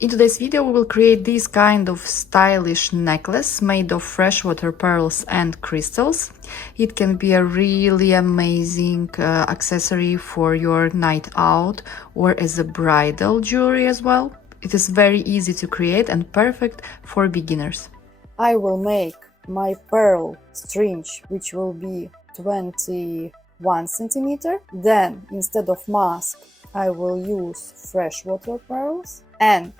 In today's video, we will create this kind of stylish necklace made of freshwater pearls and crystals. It can be a really amazing accessory for your night out or as a bridal jewelry as well. It is very easy to create and perfect for beginners. I will make my pearl string, which will be 21 centimeter. Then, instead of mask, I will use freshwater pearls, and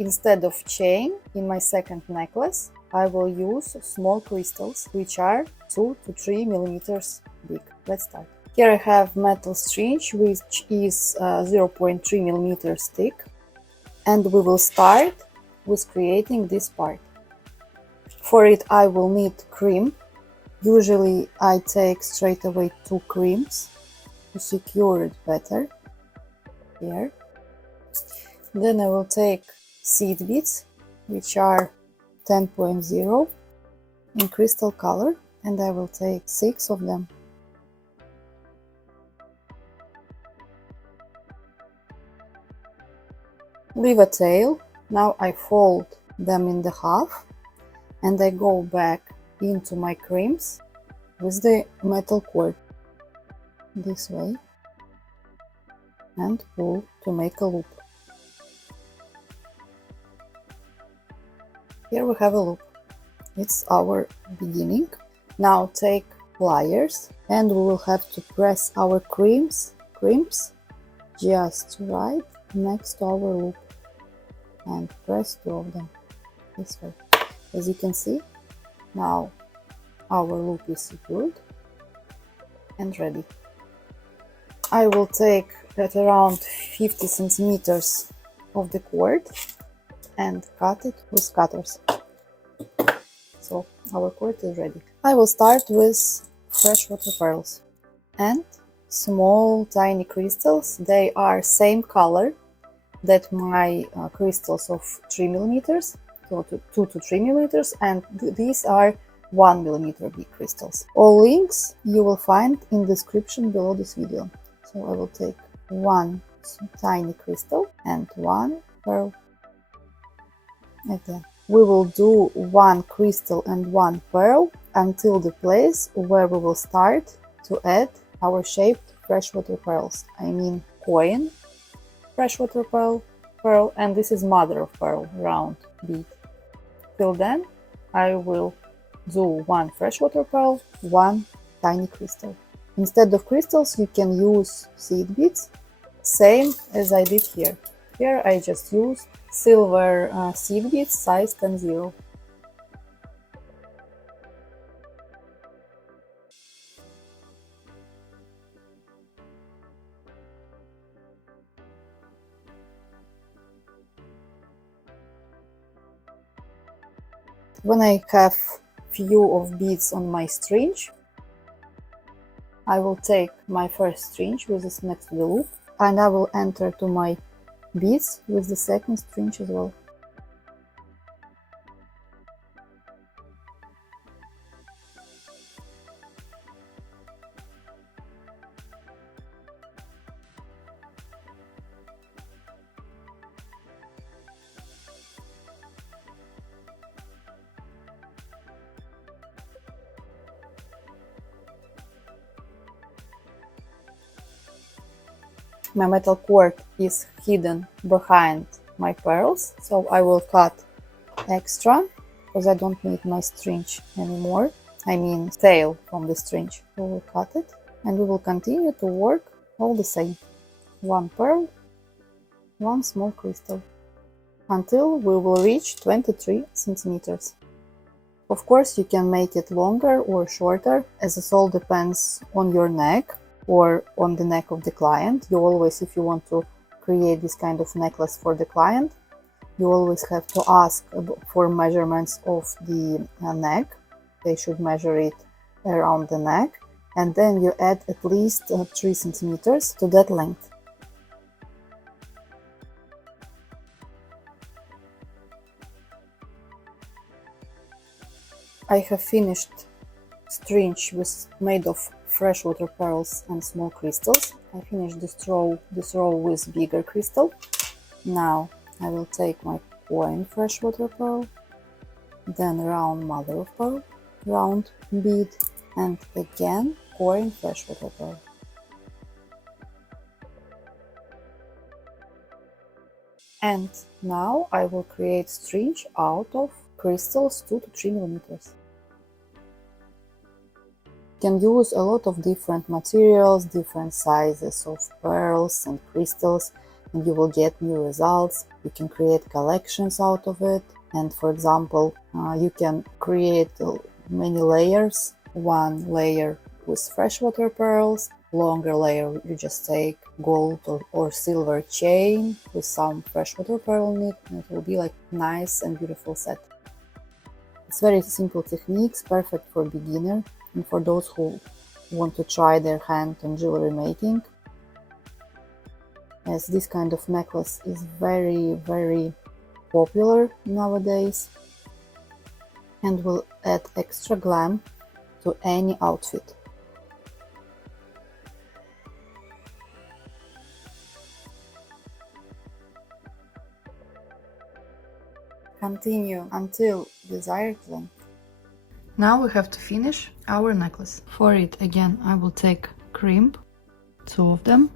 instead of chain in my second necklace, I will use small crystals, which are 2 to 3 millimeters big. Let's start. Here I have metal string, which is 0.3 millimeters thick, and we will start with creating this part. For it, I will need cream. Usually I take straight away 2 creams to secure it better. Here. Then I will take seed beads, which are 10.0 in crystal color, and I will take 6 of them. Leave a tail. Now I fold them in the half, and I go back into my creams with the metal cord this way and pull to make a loop. Here we have a loop. It's our beginning. Now take pliers, and we will have to press our creams just right next to our loop and press 2 of them this way. As you can see, now our loop is secured and ready. I will take at around 50 centimeters of the cord and cut it with cutters. So our cord is ready. I will start with freshwater pearls and small tiny crystals. They are same color that my crystals of 3 millimeters, so 2 to 3 millimeters, and these are 1 millimeter big crystals. All links you will find in description below this video. So I will take 1 tiny crystal and 1 pearl. Again, we will do 1 crystal and 1 pearl until the place where we will start to add our shaped freshwater pearls. I mean coin, freshwater pearl, and this is mother of pearl, round bead. Till then, I will do 1 freshwater pearl, 1 tiny crystal. Instead of crystals, you can use seed beads, same as I did here. Here I just used silver seed beads size 10-0. When I have few of beads on my string, I will take my first string with this next to the loop, and I will enter to my beads with the second string as well. My metal cord is hidden behind my pearls, so I will cut extra because I don't need my string anymore. I mean tail from the string. We will cut it, and we will continue to work all the same. 1 pearl, 1 small crystal, until we will reach 23 centimeters. Of course, you can make it longer or shorter, as it all depends on your neck or on the neck of the client. You always, if you want to create this kind of necklace for the client, you always have to ask for measurements of the neck. They should measure it around the neck, and then you add at least 3 centimeters to that length. I have finished string made of freshwater pearls and small crystals. I finished this row with bigger crystal. Now I will take my coin freshwater pearl, then round mother of pearl, round bead, and again coin freshwater pearl. And now I will create strings out of crystals 2 to 3 millimeters. You can use a lot of different materials, different sizes of pearls and crystals, and you will get new results. You can create collections out of it, and for example, you can create many layers. One layer with freshwater pearls, longer layer you just take gold or silver chain with some freshwater pearl in it, and it will be like nice and beautiful set. It's very simple techniques, perfect for beginner and for those who want to try their hand on jewelry making, as this kind of necklace is very popular nowadays and will add extra glam to any outfit. Continue until desired length. Now we have to finish our necklace. For it, again, I will take crimp, 2 of them.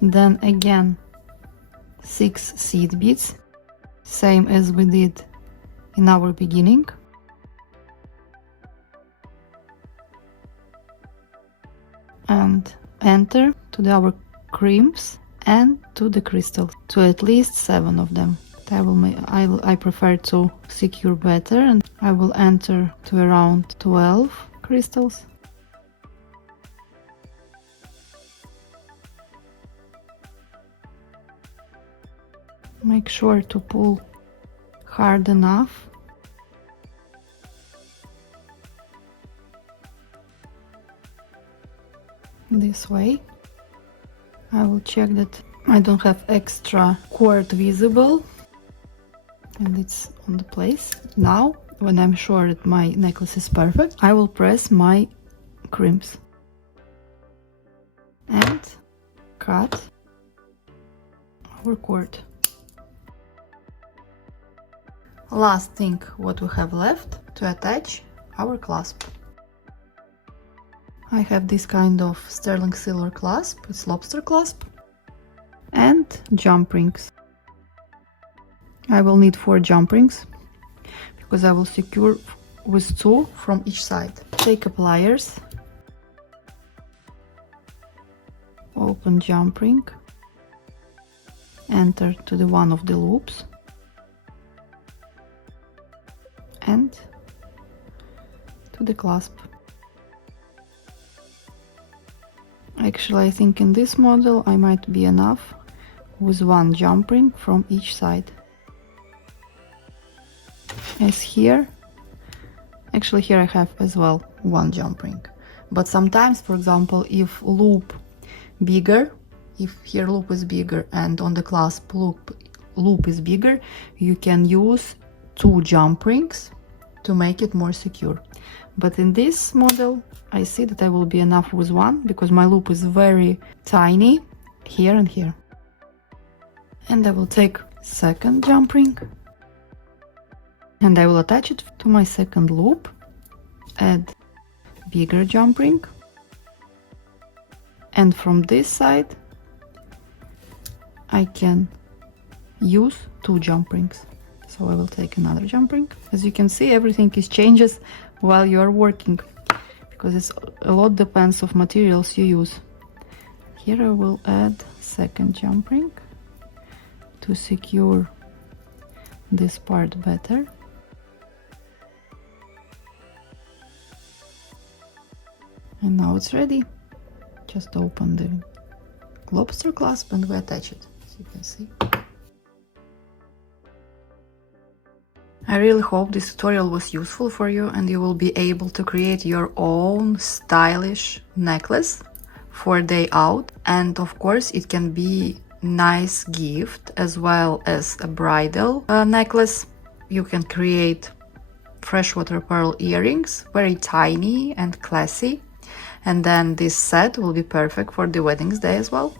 Then again 6 seed beads, same as we did in our beginning. And enter to our crimps and to the crystals, to at least 7 of them. I prefer to secure better, and I will enter to around 12 crystals. Make sure to pull hard enough. This way. I will check that I don't have extra cord visible and it's on the place. Now, when I'm sure that my necklace is perfect, I will press my crimps and cut our cord. Last thing what we have left to attach our clasp. I have this kind of sterling silver clasp, it's lobster clasp, and jump rings. I will need 4 jump rings because I will secure with 2 from each side. Take a pliers, open jump ring, enter to the one of the loops, and to the clasp. Actually, I think in this model I might be enough with 1 jump ring from each side. As here, actually here I have as well 1 jump ring. But sometimes, for example, if loop bigger, if here loop is bigger and on the clasp loop is bigger, you can use 2 jump rings to make it more secure. But in this model, I see that I will be enough with 1 because my loop is very tiny here and here. And I will take second jump ring and I will attach it to my second loop, add bigger jump ring, and from this side I can use 2 jump rings. So I will take another jump ring. As you can see, everything changes while you are working because a lot depends of materials you use. Here I will add second jump ring to secure this part better. And now it's ready. Just open the lobster clasp and we attach it, as you can see. I really hope this tutorial was useful for you and you will be able to create your own stylish necklace for a day out. And of course it can be nice gift as well as a bridal necklace. You can create freshwater pearl earrings, very tiny and classy. And then this set will be perfect for the weddings day as well.